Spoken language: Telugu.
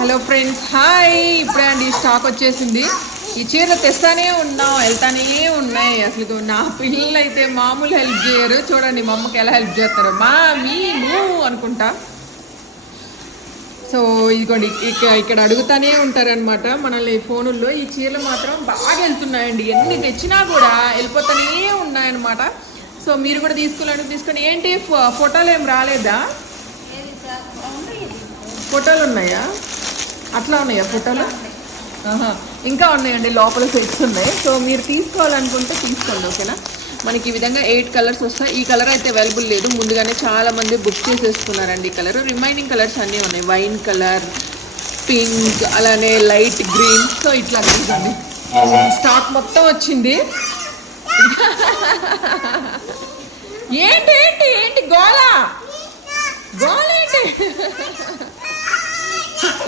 Hello friends, hi. ఇప్పుడే అండి స్టాక్ వచ్చేసింది. ఈ చీరలు తెస్తానే ఉన్నాం, వెళ్తానే ఉన్నాయి. అసలు నా పిల్లలు అయితే మామూలు హెల్ప్ చేయరు. చూడండి మా అమ్మకి ఎలా హెల్ప్ చేస్తారు, మా మీ అనుకుంటా. సో ఇదిగోండి, ఇక్కడ అడుగుతానే ఉంటారనమాట మనల్ని ఫోనుల్లో. ఈ చీరలు మాత్రం బాగా వెళ్తున్నాయండి, ఎన్ని తెచ్చినా కూడా వెళ్ళిపోతానే ఉన్నాయన్నమాట. సో మీరు కూడా తీసుకొని ఏంటి ఫోటోలు ఏం రాలేదా? ఫోటోలు ఉన్నాయా? అట్లా ఉన్నాయా ఫోటోలు? ఇంకా ఉన్నాయండి, లోపల సెట్స్ ఉన్నాయి. సో మీరు తీసుకోవాలనుకుంటే తీసుకోండి, ఓకేనా. మనకి ఈ విధంగా 8 కలర్స్ వస్తాయి. ఈ కలర్ అయితే అవైలబుల్ లేదు, ముందుగానే చాలా మంది బుక్ చేసేసుకున్నారండి. ఈ కలర్, రిమైనింగ్ కలర్స్ అన్నీ ఉన్నాయి. వైన్ కలర్, పింక్, అలానే లైట్ గ్రీన్. సో ఇట్లా తీసుకోండి, స్టాక్ మొత్తం వచ్చింది. ఏంటి ఏంటి ఏంటి గోళ ఏంటి?